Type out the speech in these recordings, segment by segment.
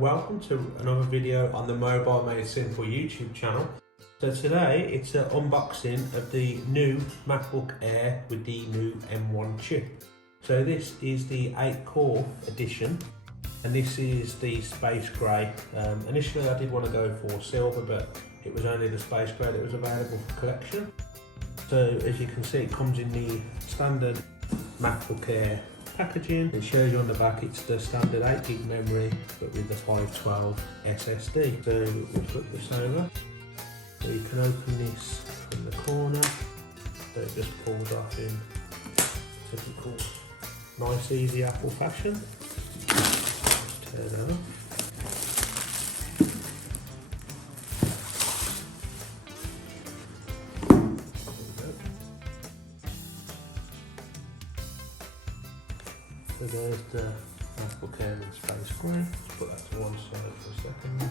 welcome to another video on the Mobile Made Simple YouTube channel. So today it's an unboxing of the new MacBook Air with the new M1 chip. So this is the 8-core edition and this is the space grey. Initially I did want to go for silver, but it was only the space grey that was available for collection. So as you can see, it comes in the standard MacBook Air packaging. It shows you on the back it's the standard 8GB memory but with the 512 SSD. So we'll flip this over. So you can open this from the corner. So it just pulls off in typical nice easy Apple fashion. Just turn it off. So there's the MacBook Air in space grey. Let's put that to one side for a second.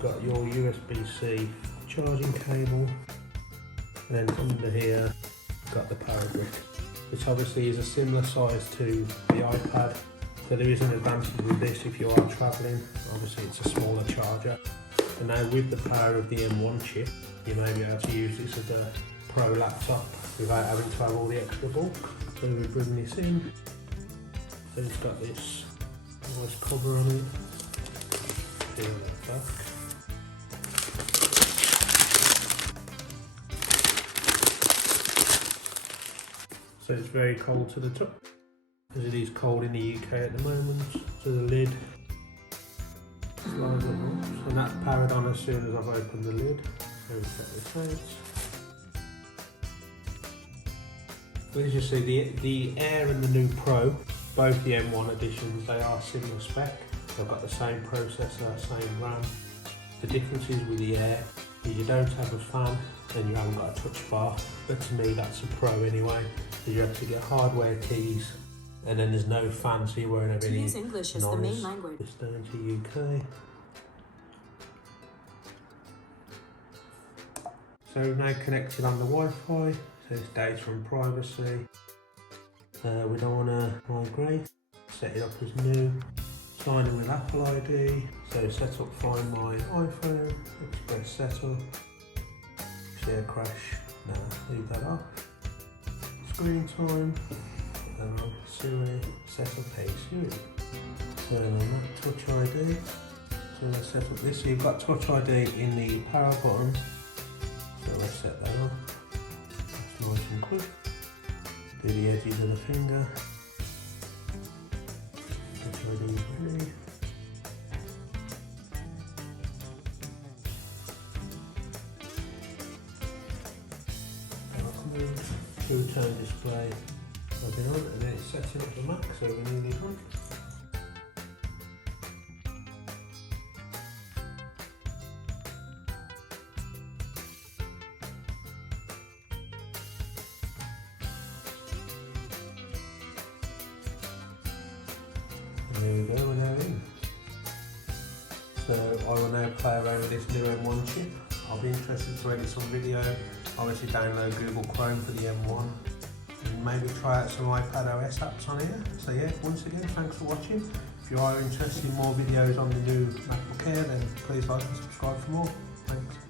Got your USB-C charging cable, and then under here got the power brick, which obviously is a similar size to the iPad. So there is an advantage with this if you are travelling. Obviously it's a smaller charger. And now with the power of the M1 chip, you may be able to use this as a pro laptop without having to have all the extra bulk. So we bring this in. So it's got this nice cover on it. Peel that back. So it's very cold to the top, as it is cold in the UK at the moment. So the lid slides up, and that's powered on as soon as I've opened the lid. So we take this out. So as you see, the Air and the new Pro, both the M1 editions, they are similar spec. They've got the same processor, same RAM. The difference is with the Air, is you don't have a fan and you haven't got a touch bar. But to me that's a pro anyway. You have to get hardware keys and then there's no fan, so you won't have any use English as the main language. It's down to UK. So we've now connected on the Wi-Fi, so it's data and privacy. We don't want to migrate, set it up as new, sign in with Apple ID, so set up Find My iPhone, Express setup, share crash, no, leave that off, screen time, Siri, set up a Siri, so Touch ID, so let's set up this, so you've got Touch ID in the power button, so let's set that up, that's nice and quick. Do the edges of the finger. Touch ID ready. True tone display logging on, and then it's setting up the Mac, so we're nearly done. There we go, we're now in. So I will now play around with this new M1 chip. I'll be interested to edit some video, obviously download Google Chrome for the M1 and maybe try out some iPad OS apps on here. So yeah, once again, thanks for watching. If you are interested in more videos on the new MacBook Air, then please like and subscribe for more. Thanks.